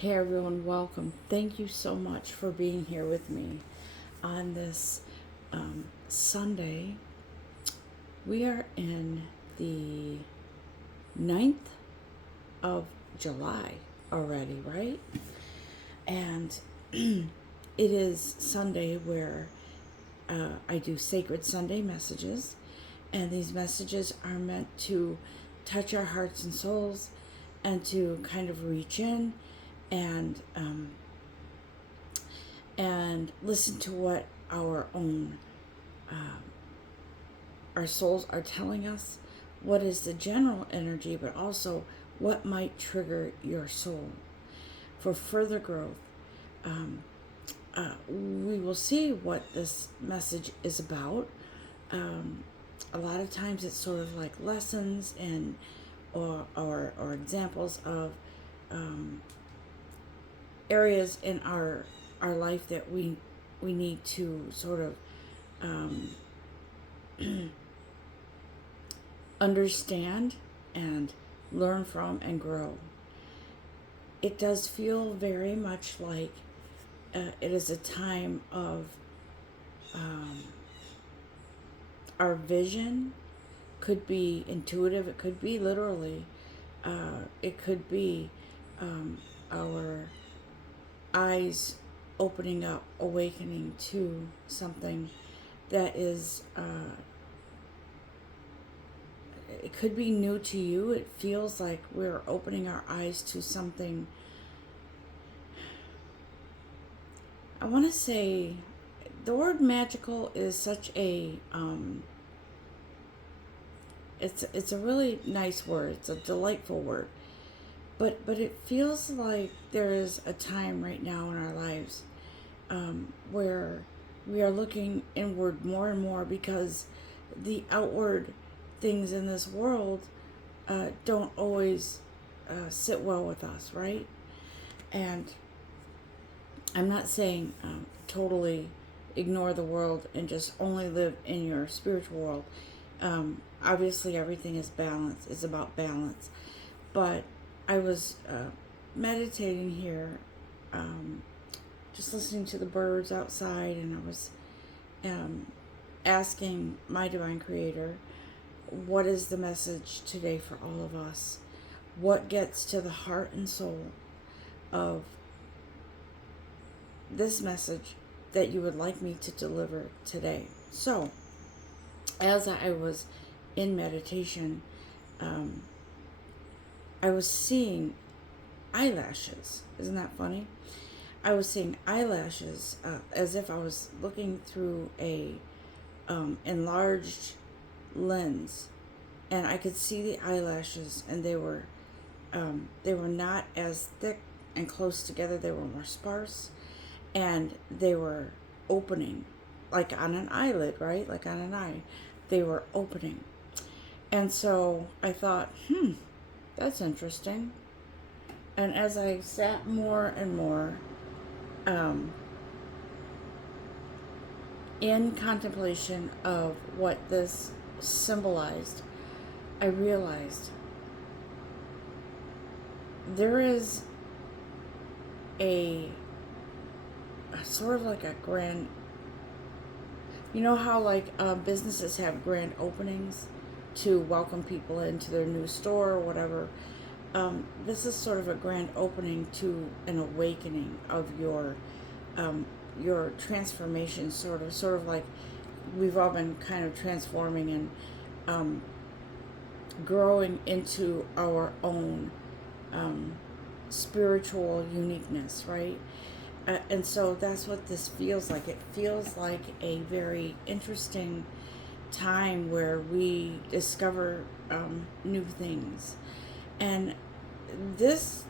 Hey everyone, welcome. Thank you so much for being here with me on this Sunday. We are in the 9th of July already, right? And it is Sunday where I do Sacred Sunday messages, and these messages are meant to touch our hearts and souls and to kind of reach in and listen to what our own our souls are telling us, what is the general energy, but also what might trigger your soul for further growth. We will see what this message is about. A lot of times it's sort of like lessons and or examples of areas in our life that we need to sort of understand and learn from and grow. It does feel very much like it is a time of our vision could be intuitive, it could be literally, it could be our eyes opening up, awakening to something that is, it could be new to you. It feels like we're opening our eyes to something. I want to say the word magical is such a, it's a really nice word. It's a delightful word. But it feels like there is a time right now in our lives where we are looking inward more and more because the outward things in this world don't always sit well with us, right? And I'm not saying totally ignore the world and just only live in your spiritual world. Obviously, everything is balance. It's about balance. But I was meditating here, just listening to the birds outside, and I was asking my divine creator, what is the message today for all of us? What gets to the heart and soul of this message that you would like me to deliver today? So, as I was in meditation, I was seeing eyelashes. Isn't that funny? I was seeing eyelashes as if I was looking through a enlarged lens, and I could see the eyelashes, and they were not as thick and close together. They were more sparse, and they were opening, like on an eyelid, right? Like on an eye, they were opening. And so I thought, that's interesting. And as I sat more and more in contemplation of what this symbolized, I realized there is a sort of like a grand, you know how like businesses have grand openings to welcome people into their new store or whatever. This is sort of a grand opening to an awakening of your transformation, sort of like we've all been kind of transforming and growing into our own spiritual uniqueness, right? And so that's what this feels like. It feels like a very interesting time where we discover new things. And these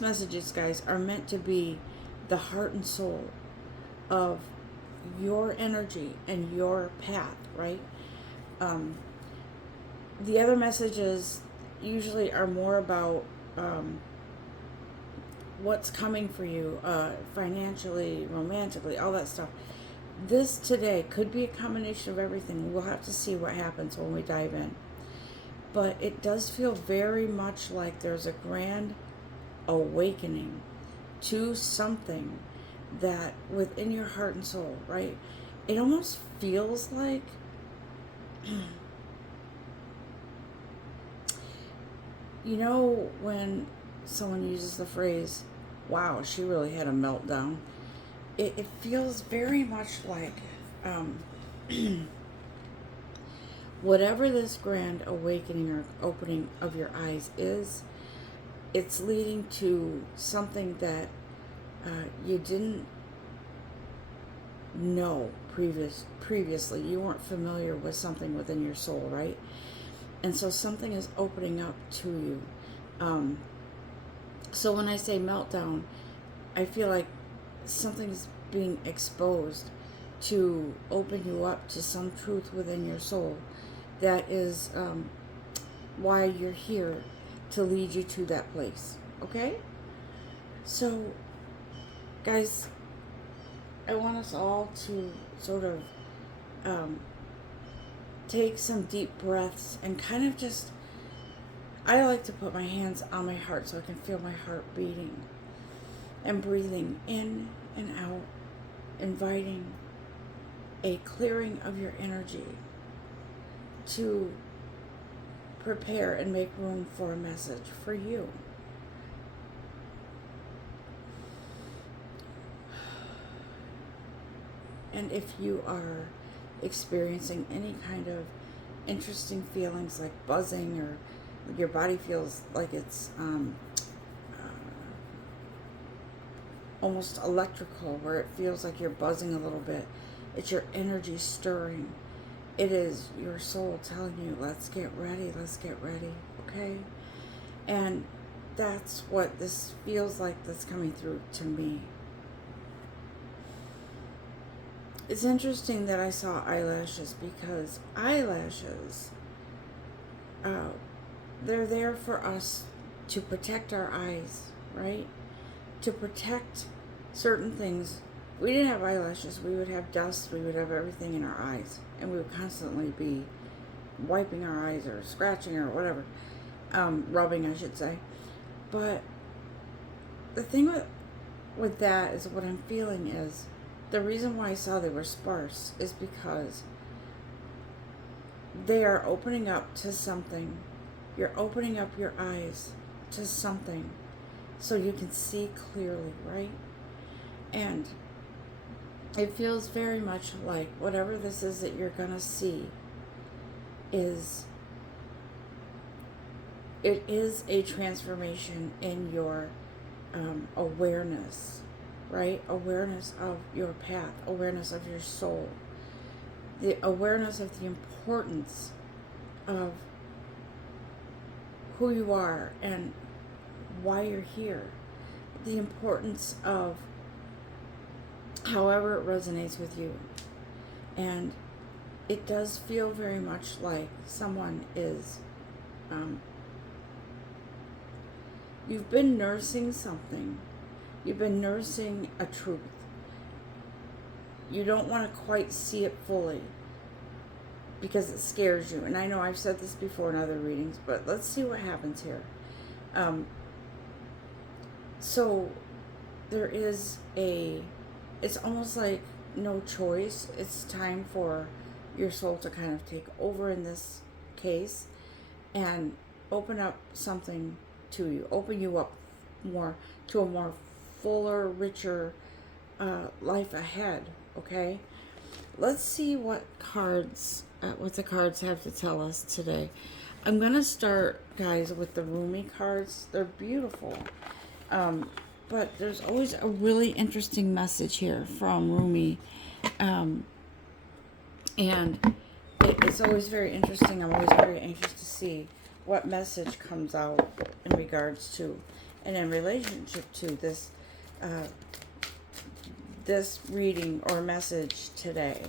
messages, guys, are meant to be the heart and soul of your energy and your path, right? The other messages usually are more about what's coming for you financially, romantically, all that stuff. This today could be a combination of everything. We'll have to see what happens when we dive in. But it does feel very much like there's a grand awakening to something that within your heart and soul, right? It almost feels like you know when someone uses the phrase, wow, she really had a meltdown. It feels very much like um, whatever this grand awakening or opening of your eyes is, it's leading to something that you didn't know previously. You weren't familiar with something within your soul, right? And so something is opening up to you. So when I say meltdown, I feel like something's being exposed to open you up to some truth within your soul that is why you're here, to lead you to that place. Okay? So, guys, I want us all to sort of take some deep breaths and kind of just, I like to put my hands on my heart so I can feel my heart beating and breathing in and out, inviting a clearing of your energy to prepare and make room for a message for you. And if you are experiencing any kind of interesting feelings like buzzing, or your body feels like it's almost electrical, where it feels like you're buzzing a little bit, it's your energy stirring. It is your soul telling you, let's get ready, okay? And that's what this feels like that's coming through to me. It's interesting that I saw eyelashes, because eyelashes, they're there for us to protect our eyes, right? To protect certain things. If we didn't have eyelashes, we would have dust, we would have everything in our eyes, and we would constantly be wiping our eyes or scratching or whatever, rubbing, I should say. But the thing with that is, what I'm feeling is, the reason why I saw they were sparse is because they are opening up to something. You're opening up your eyes to something so you can see clearly, right? And it feels very much like whatever this is that you're going to see is, it is a transformation in your awareness, right? Awareness of your path, awareness of your soul, the awareness of the importance of who you are and why you're here, the importance of however it resonates with you. And it does feel very much like someone is, you've been nursing something. You've been nursing a truth. You don't want to quite see it fully because it scares you. And I know I've said this before in other readings, but let's see what happens here. So there is it's almost like no choice. It's time for your soul to kind of take over in this case and open up something to you, open you up more to a more fuller, richer life ahead. Okay, let's see what the cards have to tell us today. I'm gonna start, guys, with the Rumi cards. They're beautiful, but there's always a really interesting message here from Rumi, and it's always very interesting. I'm always very anxious to see what message comes out in regards to and in relationship to this this reading or message today.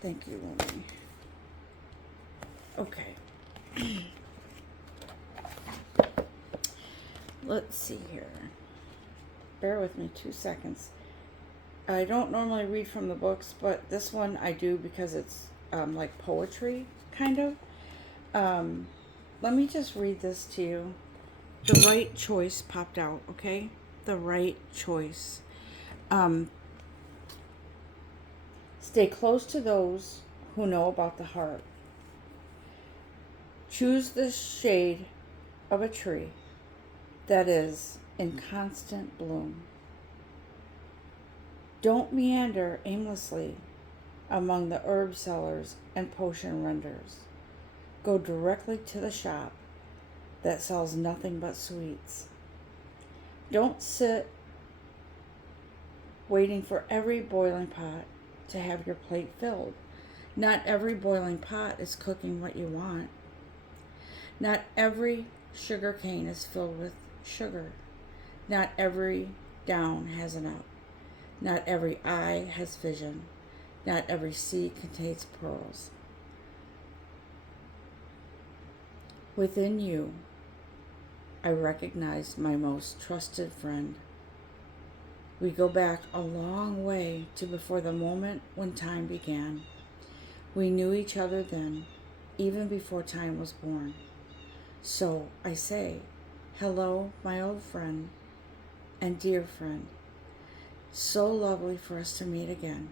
Thank you, Naomi. Okay. Let's see here. Bear with me 2 seconds. I don't normally read from the books, but this one I do because it's like poetry, kind of. Let me just read this to you. The right choice popped out, okay? The right choice. Um, Stay close to those who know about the heart. Choose the shade of a tree that is in constant bloom. Don't meander aimlessly among the herb sellers and potion vendors. Go directly to the shop that sells nothing but sweets. Don't sit waiting for every boiling pot to have your plate filled. Not every boiling pot is cooking what you want. Not every sugar cane is filled with sugar. Not every down has an up. Not every eye has vision. Not every sea contains pearls. Within you, I recognize my most trusted friend. We go back a long way to before the moment when time began. We knew each other then, even before time was born. So I say, hello, my old friend and dear friend. So lovely for us to meet again.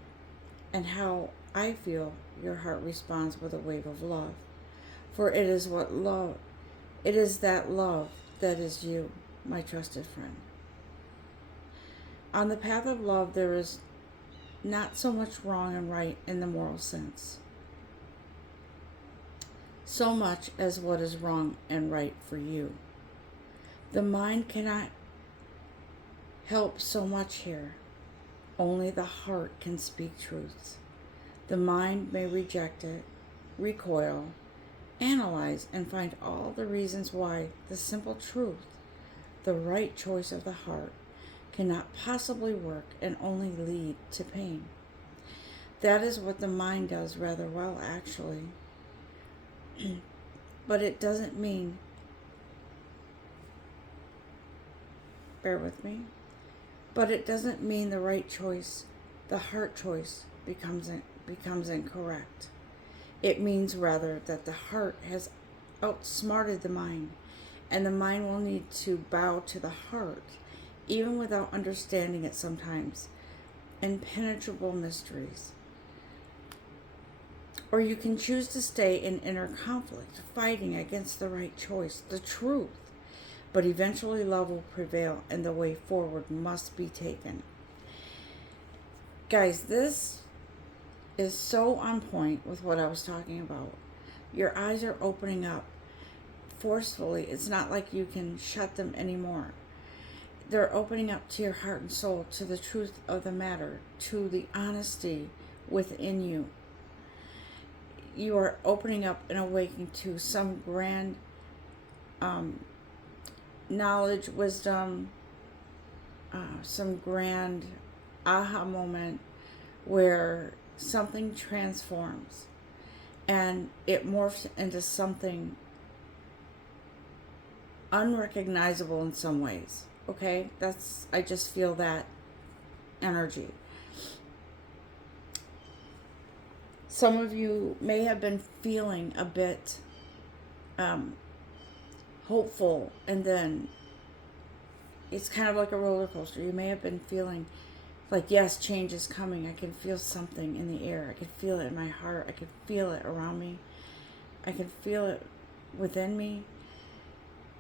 And how I feel your heart responds with a wave of love. For it is that love that is you, my trusted friend. On the path of love, there is not so much wrong and right in the moral sense, so much as what is wrong and right for you. The mind cannot help so much here. Only the heart can speak truths. The mind may reject it, recoil, analyze, and find all the reasons why the simple truth, the right choice of the heart, cannot possibly work and only lead to pain. That is what the mind does rather well, actually. But it doesn't mean, bear with me, but it doesn't mean the right choice, the heart choice, becomes incorrect. It means rather that the heart has outsmarted the mind, and the mind will need to bow to the heart, even without understanding it sometimes, impenetrable mysteries. Or you can choose to stay in inner conflict, fighting against the right choice, the truth. But eventually love will prevail and the way forward must be taken. Guys, this is so on point with what I was talking about. Your eyes are opening up forcefully. It's not like you can shut them anymore. They're opening up to your heart and soul, to the truth of the matter, to the honesty within you. You are opening up and awakening to some grand knowledge, wisdom, some grand aha moment where something transforms and it morphs into something unrecognizable in some ways. Okay, I just feel that energy. Some of you may have been feeling a bit hopeful, and then it's kind of like a roller coaster. You may have been feeling like, yes, change is coming. I can feel something in the air. I can feel it in my heart. I can feel it around me. I can feel it within me.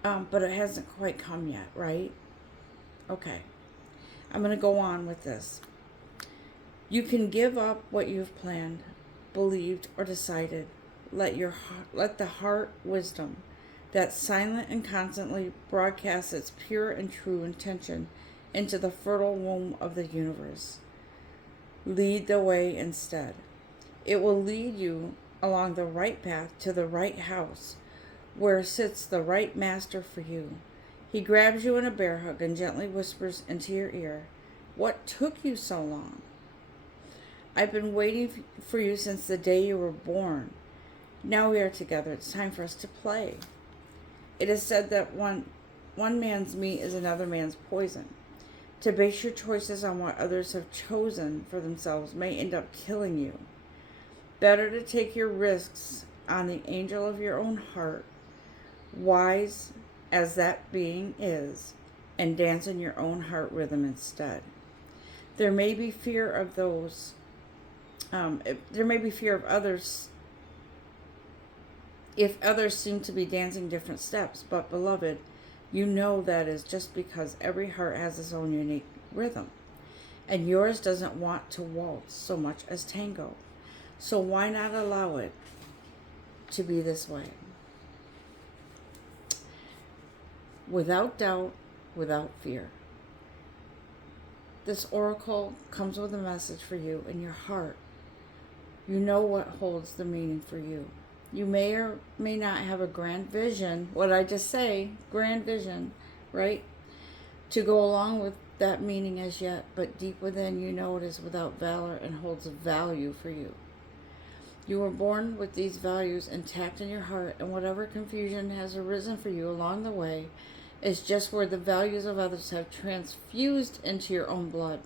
But it hasn't quite come yet, right? Okay. I'm going to go on with this. You can give up what you've planned, believed, or decided. Let the heart wisdom that silent and constantly broadcasts its pure and true intention into the fertile womb of the universe lead the way instead. It will lead you along the right path to the right house, where sits the right master for you. He grabs you in a bear hug and gently whispers into your ear, "What took you so long? I've been waiting for you since the day you were born. Now we are together. It's time for us to play." It is said that one man's meat is another man's poison. To base your choices on what others have chosen for themselves may end up killing you. Better to take your risks on the angel of your own heart, wise as that being is and dance in your own heart rhythm instead. There may be fear of those, there may be fear of others if others seem to be dancing different steps, but beloved, you know that is just because every heart has its own unique rhythm, and yours doesn't want to waltz so much as tango. So why not allow it to be this way? Without doubt, without fear. This oracle comes with a message for you in your heart. You know what holds the meaning for you. You may or may not have a grand vision. What I just say, grand vision, right? To go along with that meaning as yet, but deep within you know it is without valor and holds a value for you. You were born with these values intact in your heart, and whatever confusion has arisen for you along the way is just where the values of others have transfused into your own blood.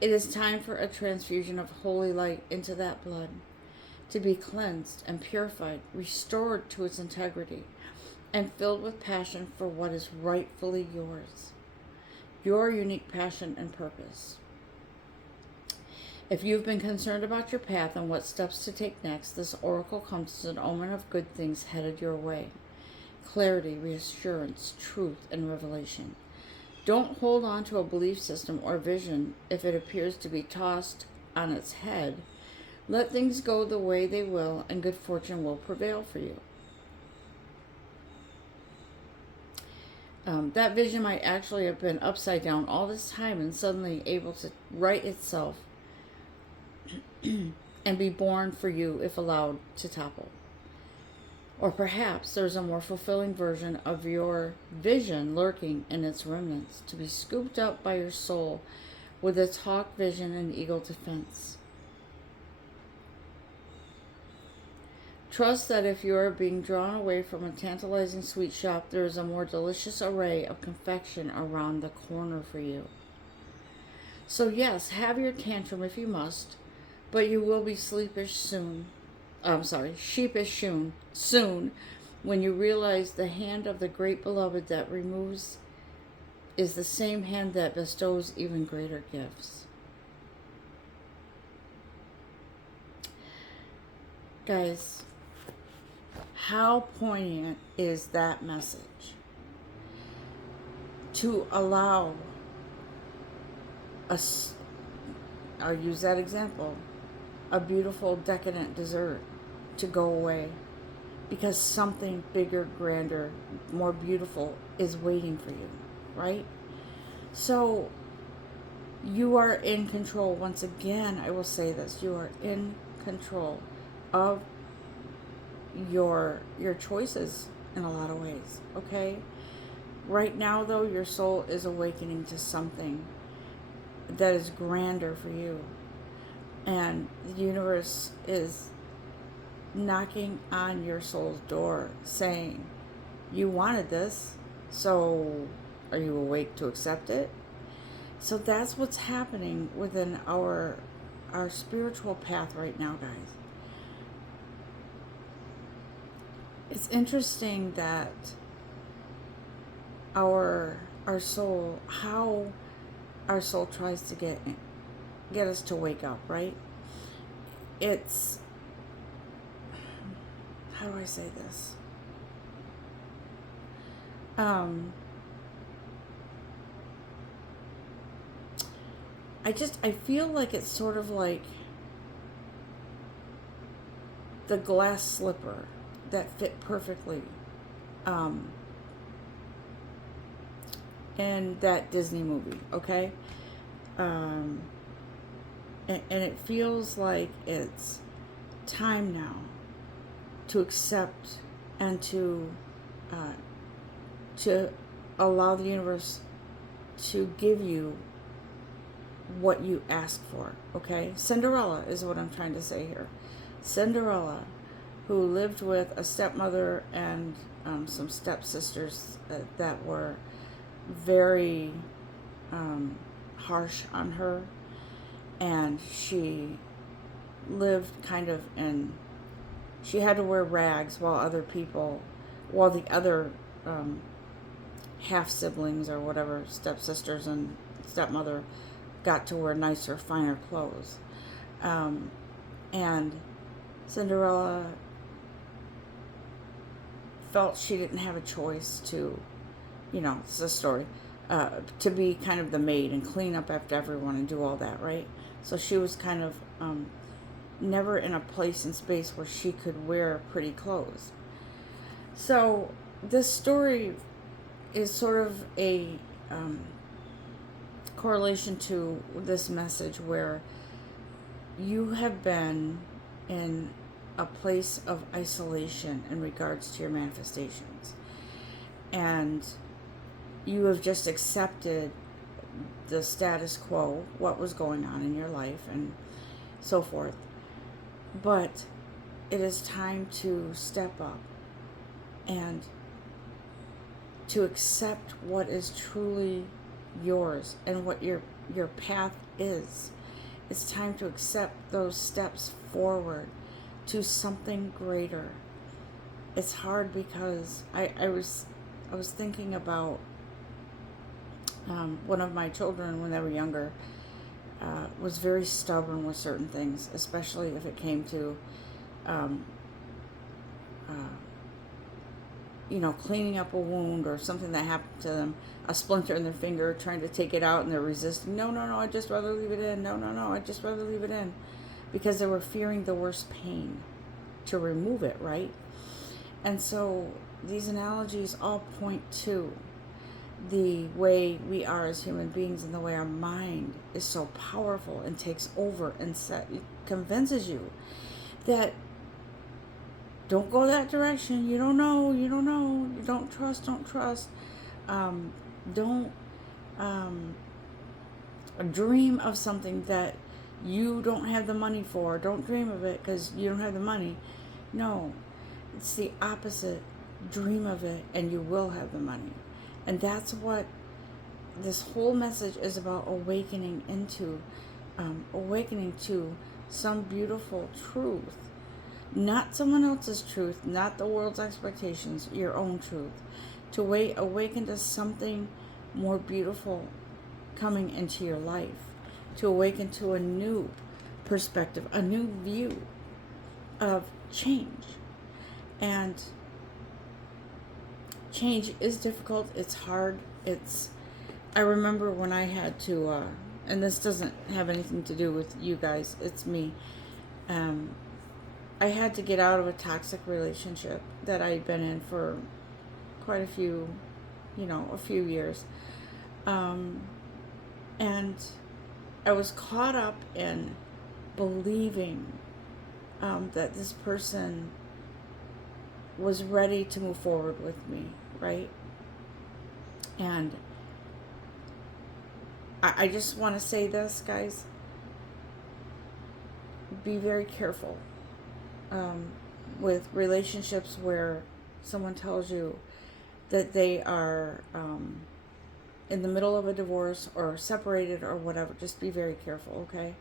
It is time for a transfusion of holy light into that blood, to be cleansed and purified, restored to its integrity, and filled with passion for what is rightfully yours, your unique passion and purpose. If you've been concerned about your path and what steps to take next, this oracle comes as an omen of good things headed your way. Clarity, reassurance, truth, and revelation. Don't hold on to a belief system or vision if it appears to be tossed on its head. Let things go the way they will, and good fortune will prevail for you. That vision might actually have been upside down all this time and suddenly able to right itself and be born for you if allowed to topple. Or perhaps there's a more fulfilling version of your vision lurking in its remnants, to be scooped up by your soul with its hawk vision and eagle defense. Trust that if you are being drawn away from a tantalizing sweet shop, there is a more delicious array of confection around the corner for you. So yes, have your tantrum if you must, but you will be sheepish soon when you realize the hand of the great beloved that removes is the same hand that bestows even greater gifts. Guys, how poignant is that message? To allow us, I'll use that example, a beautiful decadent dessert to go away because something bigger, grander, more beautiful is waiting for you, right? So you are in control. Once again, I will say this, you are in control of your choices in a lot of ways, okay? Right now, though, your soul is awakening to something that is grander for you. And the universe is knocking on your soul's door saying, you wanted this, so are you awake to accept it? So that's what's happening within our spiritual path right now, guys. It's interesting that our soul, how our soul tries to get us to wake up, right? It's, how do I say this? I feel like it's sort of like the glass slipper that fit perfectly in that Disney movie, okay? And it feels like it's time now to accept and to allow the universe to give you what you ask for, okay? Cinderella is what I'm trying to say here. Cinderella, who lived with a stepmother and some stepsisters that were very harsh on her, and she lived kind of she had to wear rags while the other half siblings or whatever, stepsisters and stepmother, got to wear nicer, finer clothes. And Cinderella felt she didn't have a choice to, it's a story, to be kind of the maid and clean up after everyone and do all that, right? So she was kind of never in a place and space where she could wear pretty clothes. So this story is sort of a correlation to this message where you have been in a place of isolation in regards to your manifestations, and you have just accepted the status quo, what was going on in your life and so forth. But it is time to step up and to accept what is truly yours and what your path is. It's time to accept those steps forward to something greater. It's hard because I was thinking about one of my children when they were younger. Was very stubborn with certain things, especially if it came to cleaning up a wound or something that happened to them, a splinter in their finger, trying to take it out, and they're resisting. No, I'd just rather leave it in. No, I'd just rather leave it in. Because they were fearing the worst pain to remove it, right? And so these analogies all point to the way we are as human beings and the way our mind is so powerful and takes over and convinces you that don't go that direction. You don't know. You don't trust. Don't dream of something that you don't have the money for. Don't dream of it because you don't have the money. No, it's the opposite. Dream of it and you will have the money. And that's what this whole message is about, awakening to some beautiful truth. Not someone else's truth, not the world's expectations, your own truth. To awaken to something more beautiful coming into your life. To awaken to a new perspective, a new view of change. And change is difficult. It's hard. I remember when I had to, and this doesn't have anything to do with you guys, it's me. I had to get out of a toxic relationship that I'd been in for quite a few years. And I was caught up in believing that this person was ready to move forward with me, right? And I just want to say this, guys. Be very careful with relationships where someone tells you that they are in the middle of a divorce or separated or whatever. Just be very careful, okay?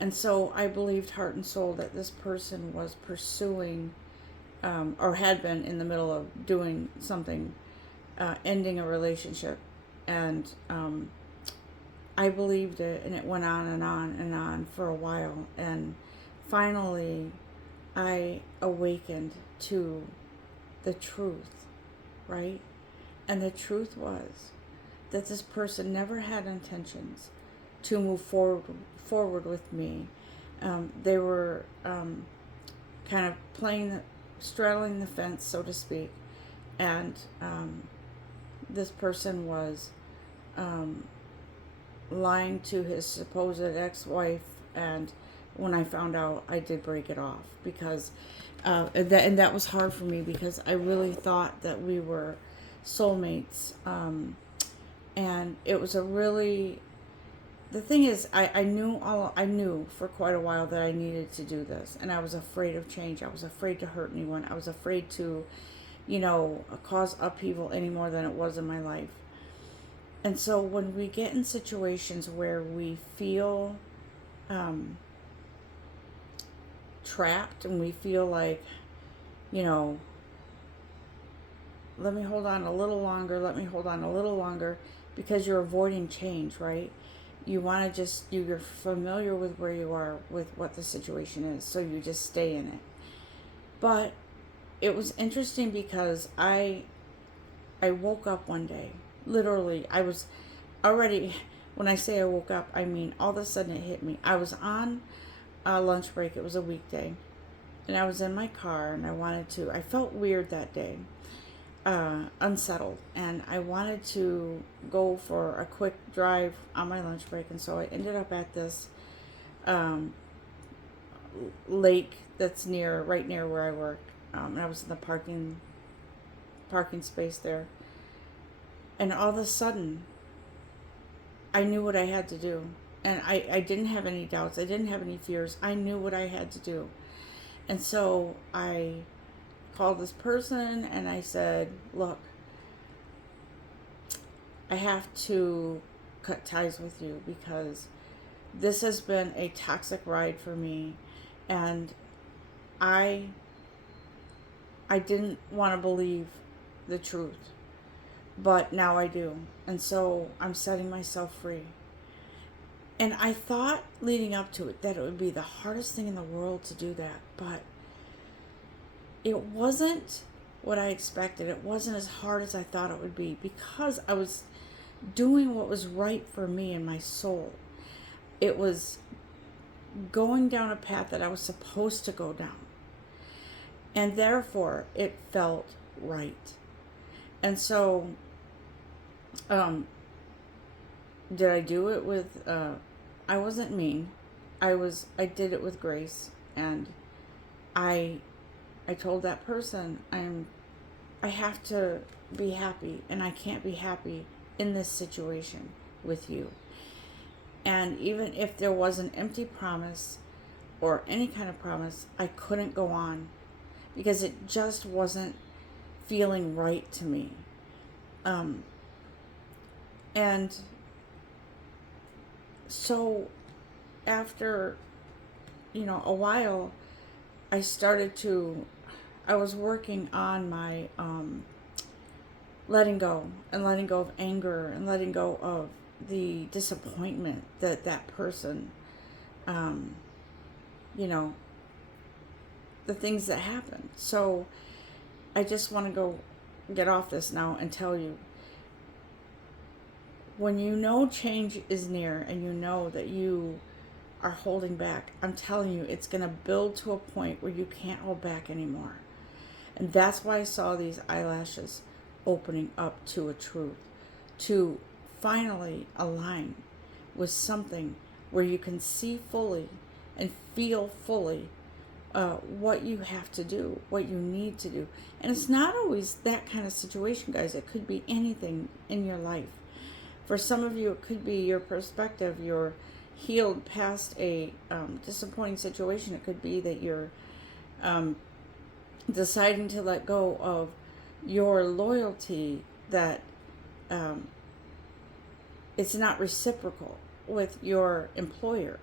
And so I believed heart and soul that this person was pursuing or had been in the middle of doing something, ending a relationship. And I believed it, and it went on and on and on for a while. And finally, I awakened to the truth, right? And the truth was that this person never had intentions to move forward with me. They were kind of straddling the fence, so to speak. And this person was lying to his supposed ex-wife, and when I found out, I did break it off because and that was hard for me because I really thought that we were soulmates, and it was the thing is, I knew for quite a while that I needed to do this, and I was afraid of change. I was afraid to hurt anyone. I was afraid to cause upheaval any more than it was in my life. And so when we get in situations where we feel trapped and we feel like let me hold on a little longer, let me hold on a little longer, because you're avoiding change, right? You want to just, you're familiar with where you are, with what the situation is, so you just stay in it. But it was interesting because I woke up one day, literally, I was already, when I say I woke up, I mean all of a sudden it hit me. I was on a lunch break, it was a weekday, and I was in my car, and I felt weird that day, unsettled, and I wanted to go for a quick drive on my lunch break, and so I ended up at this lake that's right near where I work, and I was in the parking space there, and all of a sudden I knew what I had to do, and I didn't have any doubts, I didn't have any fears, I knew what I had to do. And so I called this person and I said, look, I have to cut ties with you because this has been a toxic ride for me, and I didn't want to believe the truth, but now I do. And so I'm setting myself free. And I thought leading up to it that it would be the hardest thing in the world to do that, but it wasn't what I expected. It wasn't as hard as I thought it would be, because I was doing what was right for me and my soul. It was going down a path that I was supposed to go down. And therefore, it felt right. And so, did I do it with, I wasn't mean. I did it with grace. And I told that person, I have to be happy, and I can't be happy in this situation with you. And even if there was an empty promise or any kind of promise, I couldn't go on because it just wasn't feeling right to me. And so after, a while, I was working on my letting go of anger, and letting go of the disappointment that person, the things that happened. So I just want to go get off this now and tell you, when you know change is near and you know that you are holding back, I'm telling you, it's going to build to a point where you can't hold back anymore. And that's why I saw these eyelashes opening up to a truth, to finally align with something where you can see fully and feel fully what you have to do, what you need to do. And it's not always that kind of situation, guys. It could be anything in your life. For some of you, it could be your perspective. You're healed past a disappointing situation. It could be that you're deciding to let go of your loyalty, that it's not reciprocal with your employer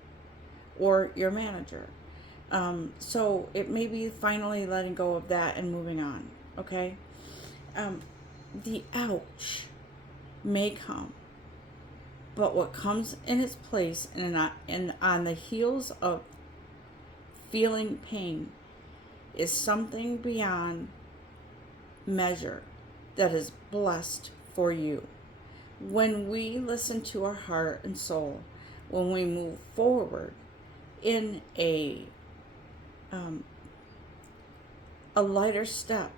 or your manager. So it may be finally letting go of that and moving on, okay? The ouch may come, but what comes in its place and on the heels of feeling pain is something beyond measure that is blessed for you. When we listen to our heart and soul, when we move forward in a lighter step,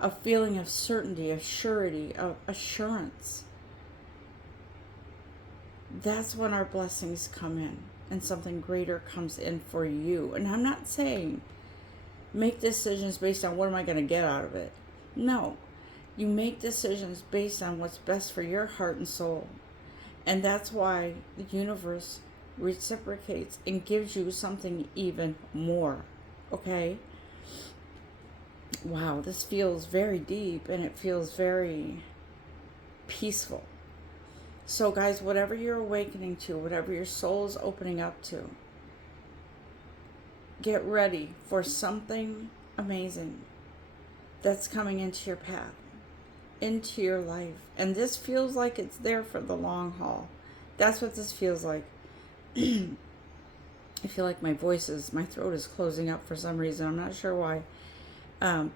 a feeling of certainty, of surety, of assurance, that's when our blessings come in and something greater comes in for you. And I'm not saying make decisions based on what am I going to get out of it. No, you make decisions based on what's best for your heart and soul. And that's why the universe reciprocates and gives you something even more. Okay? Wow, this feels very deep and it feels very peaceful. So guys, whatever you're awakening to, whatever your soul is opening up to, get ready for something amazing that's coming into your path. into your life. And this feels like it's there for the long haul. That's what this feels like. I feel like my throat is closing up for some reason. I'm not sure why.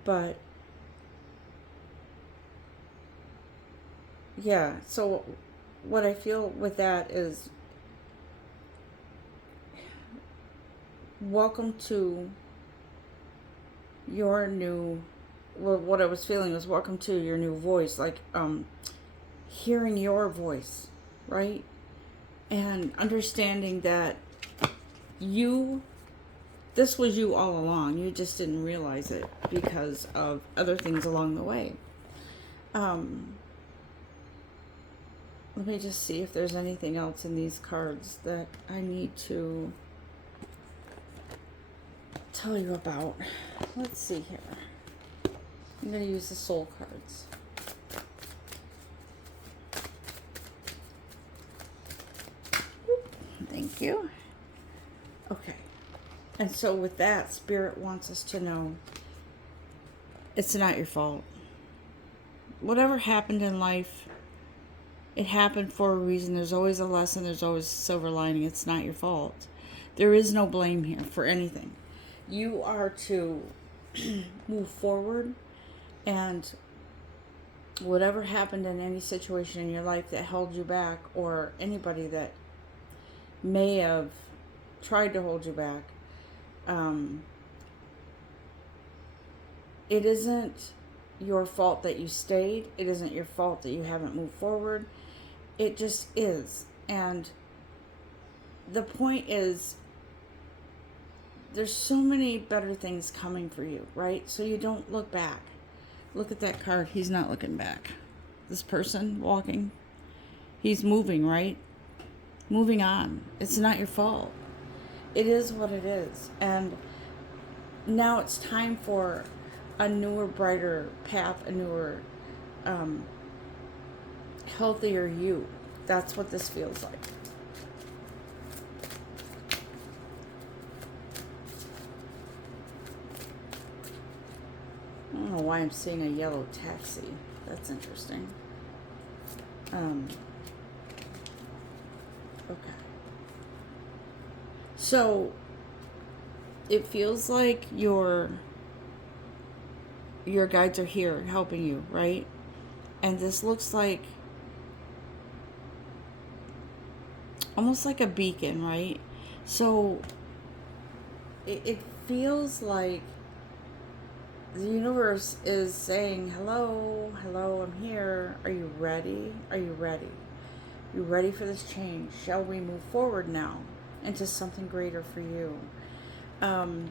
But yeah, so what I feel with that is welcome to your new, well, what I was feeling was welcome to your new voice, like hearing your voice, right? And understanding that this was you all along. You just didn't realize it because of other things along the way. Let me just see if there's anything else in these cards that I need to tell you about. Let's see here. I'm going to use the soul cards. Thank you. Okay. And so with that, Spirit wants us to know it's not your fault. Whatever happened in life, it happened for a reason. There's always a lesson. There's always a silver lining. It's not your fault. There is no blame here for anything. You are to move forward, and whatever happened in any situation in your life that held you back, or anybody that may have tried to hold you back, it isn't your fault that you stayed. It isn't your fault that you haven't moved forward. It just is. And the point is, there's so many better things coming for you, right? So you don't look back. Look at that card. He's not looking back. This person walking, he's moving, right? Moving on. It's not your fault. It is what it is. And now it's time for a newer, brighter path, a newer, healthier you. That's what this feels like. I don't know why I'm seeing a yellow taxi. That's interesting. Okay. So it feels like your guides are here helping you, right? And this looks like almost like a beacon, right? So it feels like the universe is saying, hello, I'm here. Are you ready? Are you ready? You ready for this change? Shall we move forward now into something greater for you? And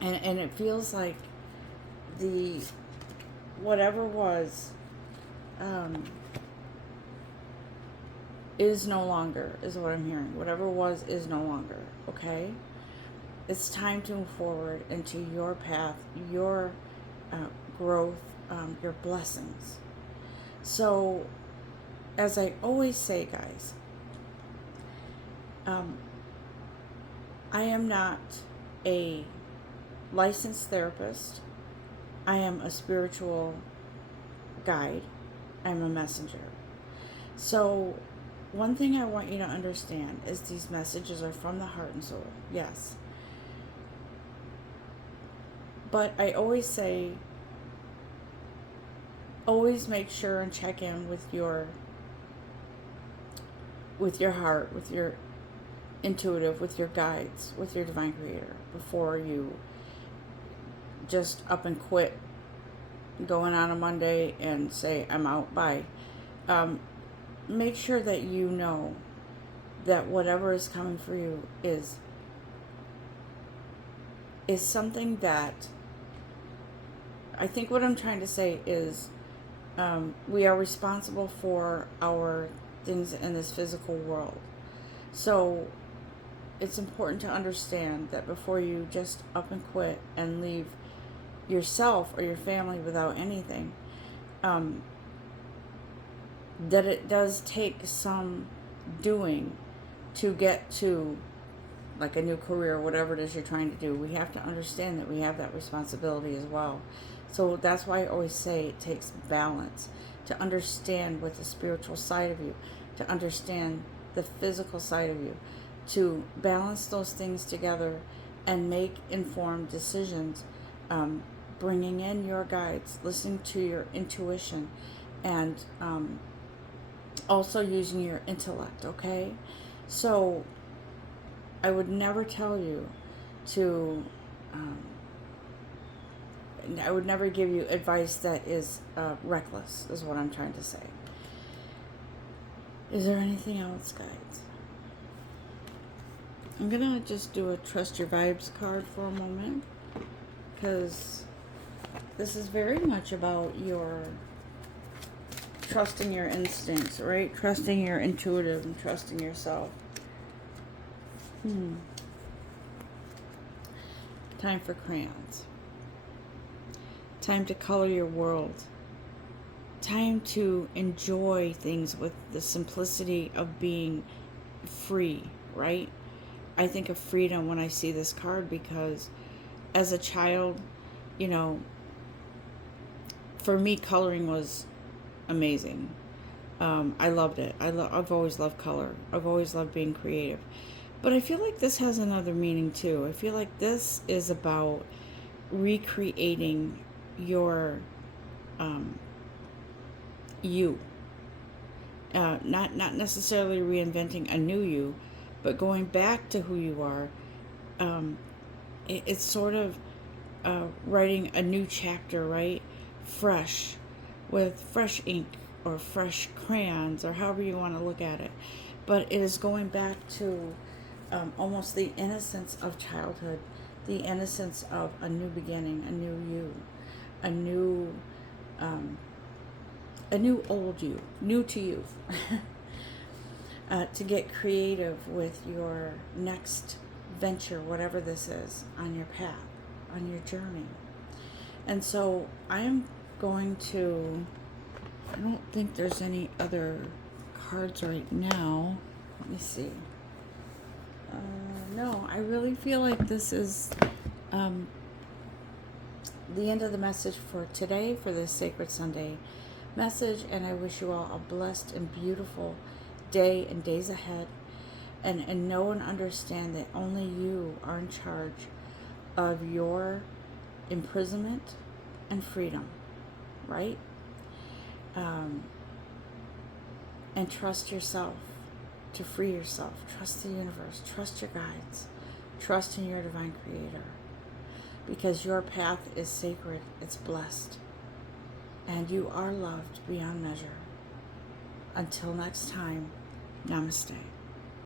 it feels like the whatever was is no longer, is what I'm hearing. Whatever was is no longer, okay? It's time to move forward into your path, your growth, your blessings. So, as I always say, guys, I am not a licensed therapist. I am a spiritual guide. I'm a messenger. So, one thing I want you to understand is these messages are from the heart and soul. Yes. But I always say, always make sure and check in with your heart, with your intuitive, with your guides, with your divine creator, before you just up and quit going on a Monday and say, I'm out, bye. Make sure that you know that whatever is coming for you is something that, I think what I'm trying to say is, we are responsible for our things in this physical world. So it's important to understand that before you just up and quit and leave yourself or your family without anything, that it does take some doing to get to like a new career, whatever it is you're trying to do. We have to understand that we have that responsibility as well. So that's why I always say it takes balance to understand what the spiritual side of you, to understand the physical side of you, to balance those things together and make informed decisions, bringing in your guides, listening to your intuition, and also using your intellect, okay? So I would never tell you to, I would never give you advice that is reckless, is what I'm trying to say. Is there anything else, guys? I'm going to just do a Trust Your Vibes card for a moment, because this is very much about your trusting your instincts, right? Trusting your intuitive and trusting yourself. Time for crayons. Time to color your world. Time to enjoy things with the simplicity of being free, right? I think of freedom when I see this card, because as a child, you know, for me, coloring was amazing. I loved it. I've always loved color. I've always loved being creative. But I feel like this has another meaning too. I feel like this is about recreating your you. Not necessarily reinventing a new you, but going back to who you are. It's sort of writing a new chapter, right? Fresh, with fresh ink or fresh crayons, or however you want to look at it. But it is going back to almost the innocence of childhood, the innocence of a new beginning, a new you, a new old you, new to you. To get creative with your next venture, whatever this is, on your path, on your journey. And so I am going to, I don't think there's any other cards right now. Let me see. No, I really feel like this is the end of the message for today, for this Sacred Sunday message. And I wish you all a blessed and beautiful day and days ahead. And know and understand that only you are in charge of your imprisonment and freedom, right? And trust yourself to free yourself. Trust the universe. Trust your guides. Trust in your divine creator. Because your path is sacred. It's blessed. And you are loved beyond measure. Until next time, namaste.